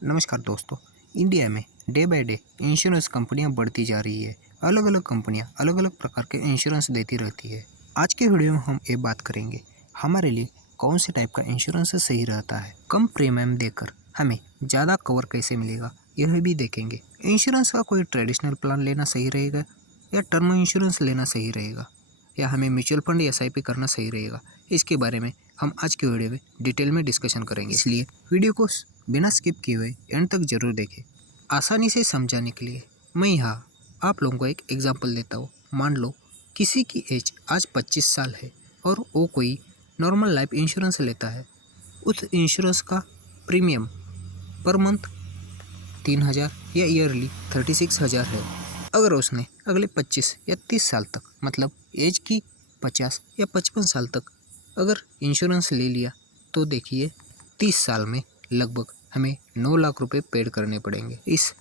नमस्कार दोस्तों। इंडिया में डे बाय डे इंश्योरेंस कंपनियां बढ़ती जा रही है। अलग अलग कंपनियां अलग अलग प्रकार के इंश्योरेंस देती रहती है। आज के वीडियो में हम ये बात करेंगे हमारे लिए कौन से टाइप का इंश्योरेंस सही रहता है, कम प्रीमियम देकर हमें ज़्यादा कवर कैसे मिलेगा, यह भी देखेंगे। इंश्योरेंस का कोई ट्रेडिशनल प्लान लेना सही रहेगा या टर्म इंश्योरेंस लेना सही रहेगा, या हमें म्यूचुअल फंड या SIP करना सही रहेगा, इसके बारे में हम आज के वीडियो में डिटेल में डिस्कशन करेंगे। इसलिए वीडियो को बिना स्किप किए हुए एंड तक जरूर देखें। आसानी से समझाने के लिए मैं यहाँ आप लोगों को एक एग्जांपल देता हूँ। मान लो किसी की एज आज 25 साल है और वो कोई नॉर्मल लाइफ इंश्योरेंस लेता है। उस इंश्योरेंस का प्रीमियम पर मंथ 3,000 या ईयरली 36,000 है। अगर उसने अगले 25 या 30 साल तक, मतलब एज की 50 या 55 साल तक अगर इंश्योरेंस ले लिया, तो देखिए 30 साल में लगभग हमें 9 लाख रुपए पेड करने पड़ेंगे। इस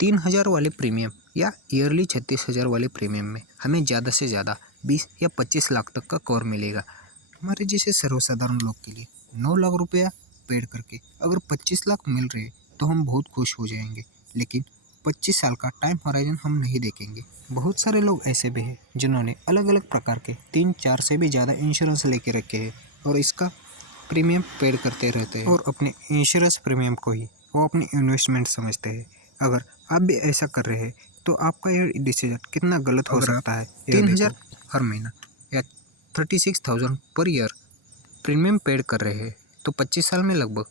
3,000 वाले प्रीमियम या ईयरली 36,000 वाले प्रीमियम में हमें ज़्यादा से ज़्यादा 20 या 25 लाख तक का कवर मिलेगा। हमारे जैसे सर्वसाधारण लोग के लिए 9 लाख रुपया पेड करके अगर 25 लाख मिल रहे तो हम बहुत खुश हो जाएंगे, लेकिन 25 साल का टाइम होराइजन हम नहीं देखेंगे। बहुत सारे लोग ऐसे भी हैं जिन्होंने अलग अलग प्रकार के 3-4 से भी ज़्यादा इंश्योरेंस लेके रखे हैं और इसका प्रीमियम पेड करते रहते हैं और अपने इंश्योरेंस प्रीमियम को ही वो अपनी इन्वेस्टमेंट समझते हैं। अगर आप भी ऐसा कर रहे हैं तो आपका ये डिसीजन कितना गलत हो सकता है। 3,000 हर महीना या 36,000 पर ईयर प्रीमियम पेड कर रहे हैं तो 25 साल में लगभग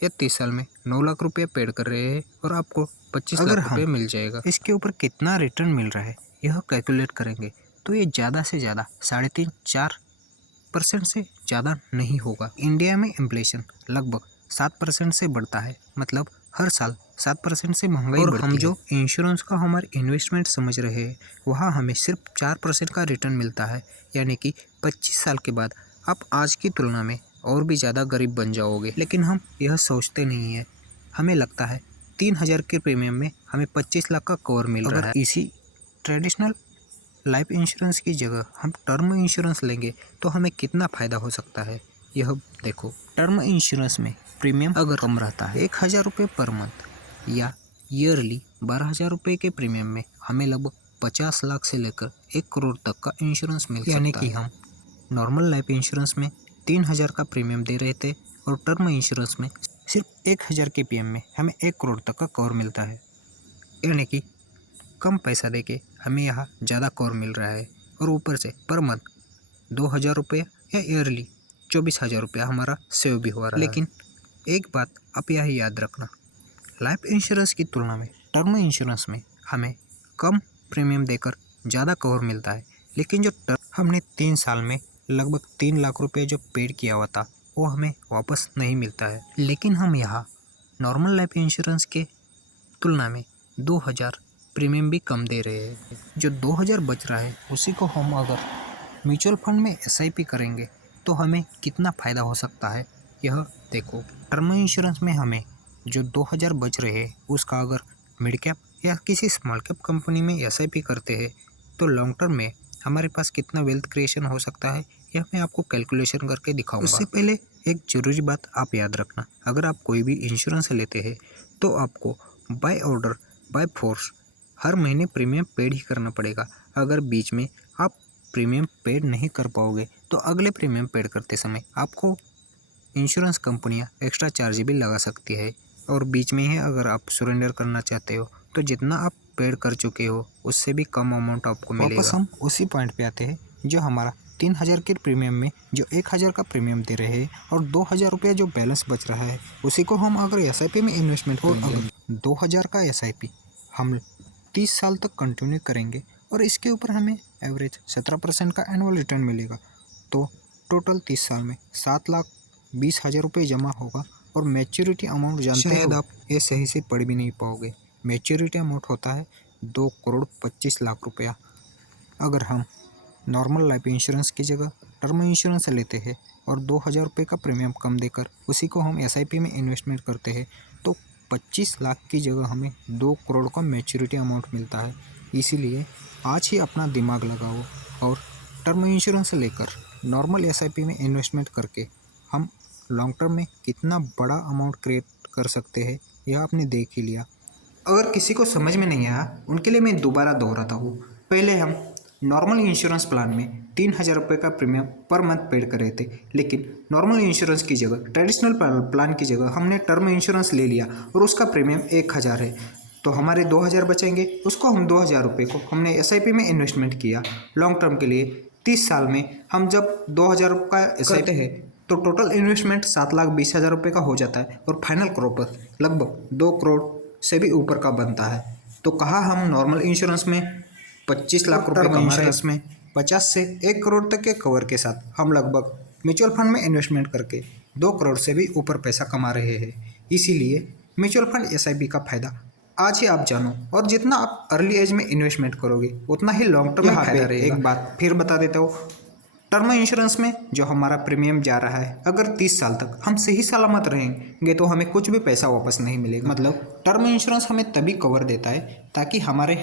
या 30 साल में 9 लाख रुपये पेड कर रहे हैं और आपको 25 लाख रुपये मिल जाएगा। इसके ऊपर कितना रिटर्न मिल रहा है यह कैलकुलेट करेंगे तो ये ज़्यादा से ज़्यादा 3.5-4% से ज़्यादा नहीं होगा। इंडिया में इन्फ्लेशन लगभग 7% से बढ़ता है, मतलब हर साल 7% से महंगाई बढ़ती है। हम जो इंश्योरेंस का हमारे इन्वेस्टमेंट समझ रहे हैं वहाँ हमें सिर्फ 4% का रिटर्न मिलता है, यानी कि 25 साल के बाद आप आज की तुलना में और भी ज़्यादा गरीब बन जाओगे। लेकिन हम यह सोचते नहीं है। हमें लगता है 3,000 के प्रीमियम में हमें 25 लाख का कवर मिल रहा है। इसी ट्रेडिशनल लाइफ इंश्योरेंस की जगह हम टर्म इंश्योरेंस लेंगे तो हमें कितना फ़ायदा हो सकता है, यह देखो। टर्म इंश्योरेंस में प्रीमियम अगर कम रहता है 1,000 रुपये पर मंथ या ईयरली 12,000 रुपये के प्रीमियम में हमें लगभग 50 लाख से लेकर 1 करोड़ तक का इंश्योरेंस मिल सकता है। यानी कि हम नॉर्मल लाइफ इंश्योरेंस में 3,000 का प्रीमियम दे रहे थे और टर्म इंश्योरेंस में सिर्फ 1,000 के प्रीमियम में हमें 1 करोड़ तक का कवर मिलता है। यानी कि कम पैसा देके हमें यहाँ ज़्यादा कवर मिल रहा है और ऊपर से पर मंथ 2,000 रुपये या ईयरली 24,000 रुपया हमारा सेव भी हो रहा है। लेकिन एक बात आप यह याद रखना, लाइफ इंश्योरेंस की तुलना में टर्म इंश्योरेंस में हमें कम प्रीमियम देकर ज़्यादा कवर मिलता है, लेकिन जो हमने 3 साल में लगभग 3 लाख रुपये जो पेड किया हुआ था वो हमें वापस नहीं मिलता है। लेकिन हम यहाँ नॉर्मल लाइफ इंश्योरेंस के तुलना में 2,000 प्रीमियम भी कम दे रहे हैं। जो 2,000 बच रहा है उसी को हम अगर म्यूचुअल फंड में SIP करेंगे तो हमें कितना फ़ायदा हो सकता है, यह देखो। टर्म इंश्योरेंस में हमें जो 2,000 बच रहे हैं उसका अगर मिड कैप या किसी स्मॉल कैप कंपनी में SIP करते हैं तो लॉन्ग टर्म में हमारे पास कितना वेल्थ क्रिएशन हो सकता है, यह मैं आपको कैलकुलेशन करके दिखाऊंगा। उससे पहले एक ज़रूरी बात आप याद रखना, अगर आप कोई भी इंश्योरेंस लेते हैं तो आपको by order by force her महीने प्रीमियम पेड ही करना पड़ेगा। अगर बीच में आप प्रीमियम पेड नहीं कर पाओगे तो अगले प्रीमियम पेड करते समय आपको इंश्योरेंस कंपनियां एक्स्ट्रा चार्ज भी लगा सकती है और बीच में ही अगर आप सरेंडर करना चाहते हो तो जितना आप पेड कर चुके हो उससे भी कम अमाउंट आपको मिलेगा। वापस हम उसी पॉइंट पे आते हैं, जो हमारा 3,000 के प्रीमियम में जो 1,000 का प्रीमियम दे रहे हैं और 2,000 रुपये जो बैलेंस बच रहा है उसी को हम अगर SIP में इन्वेस्टमेंट करेंगे, अगर 2,000 का SIP हम 30 साल तक कंटिन्यू करेंगे और इसके ऊपर हमें एवरेज 17% का एनुअल रिटर्न मिलेगा, तो टोटल 30 साल में 7,20,000 रुपये जमा होगा। और मैच्योरिटी अमाउंट जानते हैं आप ये सही से पढ़ भी नहीं पाओगे। मैच्योरिटी अमाउंट होता है 2,25,00,000 रुपया। अगर हम नॉर्मल लाइफ इंश्योरेंस की जगह टर्म इंश्योरेंस लेते हैं और 2,000 रुपये का प्रीमियम कम देकर उसी को हम SIP में इन्वेस्टमेंट करते हैं तो 25 लाख की जगह हमें 2 करोड़ का मैच्योरिटी अमाउंट मिलता है। इसीलिए आज ही अपना दिमाग लगाओ और टर्म इंश्योरेंस लेकर नॉर्मल SIP में इन्वेस्टमेंट करके हम लॉन्ग टर्म में कितना बड़ा अमाउंट क्रिएट कर सकते हैं यह आपने देख ही लिया। अगर किसी को समझ में नहीं आया उनके लिए मैं दोबारा दोहराता हूँ। पहले हम नॉर्मल इंश्योरेंस प्लान में 3,000 रुपये का प्रीमियम पर मंथ पेड कर रहे थे, लेकिन नॉर्मल इंश्योरेंस की जगह, ट्रेडिशनल प्लान की जगह हमने टर्म इंश्योरेंस ले लिया और उसका प्रीमियम 1,000 है। तो हमारे 2,000 बचेंगे। उसको हम 2,000 रुपये को हमने SIP में इन्वेस्टमेंट किया लॉन्ग टर्म के लिए। 30 साल में हम जब 2,000 का करते हैं तो टोटल इन्वेस्टमेंट 7,20,000 रुपये का हो जाता है और फाइनल कॉर्पस लगभग 2 करोड़ से भी ऊपर का बनता है। तो कहा हम नॉर्मल इंश्योरेंस में 25 लाख रुपए कमा रहे हैं, इसमें 50 से 1 करोड़ तक के कवर के साथ हम लगभग म्यूचुअल फंड में इन्वेस्टमेंट करके 2 करोड़ से भी ऊपर पैसा कमा रहे हैं। इसीलिए म्यूचुअल फंड SIP का फायदा आज ही आप जानो, और जितना आप अर्ली एज में इन्वेस्टमेंट करोगे उतना ही लॉन्ग टर्म में फायदा रहेगा। एक बात फिर बता देता हूँ, टर्म इंश्योरेंस में जो हमारा प्रीमियम जा रहा है, अगर 30 साल तक हम सही सलामत रहेंगे तो हमें कुछ भी पैसा वापस नहीं मिलेगा। मतलब टर्म इंश्योरेंस हमें तभी कवर देता है ताकि हमारे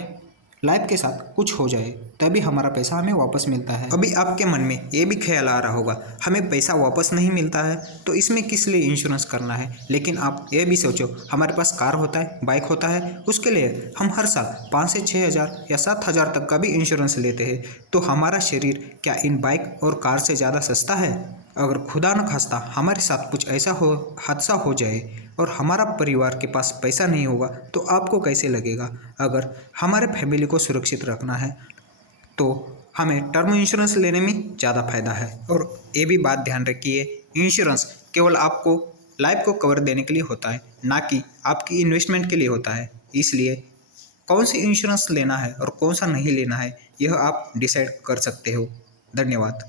लाइफ के साथ कुछ हो जाए, तभी हमारा पैसा हमें वापस मिलता है। अभी आपके मन में ये भी ख्याल आ रहा होगा हमें पैसा वापस नहीं मिलता है तो इसमें किस लिए इंश्योरेंस करना है। लेकिन आप ये भी सोचो, हमारे पास कार होता है, बाइक होता है, उसके लिए हम हर साल 5 से 6,000 या 7,000 तक का भी इंश्योरेंस लेते हैं। तो हमारा शरीर क्या इन बाइक और कार से ज़्यादा सस्ता है? अगर खुदा न खास्ता हमारे साथ कुछ ऐसा हादसा हो जाए और हमारा परिवार के पास पैसा नहीं होगा तो आपको कैसे लगेगा? अगर हमारे फैमिली को सुरक्षित रखना है तो हमें टर्म इंश्योरेंस लेने में ज़्यादा फायदा है। और ये भी बात ध्यान रखिए, इंश्योरेंस केवल आपको लाइफ को कवर देने के लिए होता है, ना कि आपकी इन्वेस्टमेंट के लिए होता है। इसलिए कौन सी इंश्योरेंस लेना है और कौन सा नहीं लेना है यह आप डिसाइड कर सकते हो। धन्यवाद।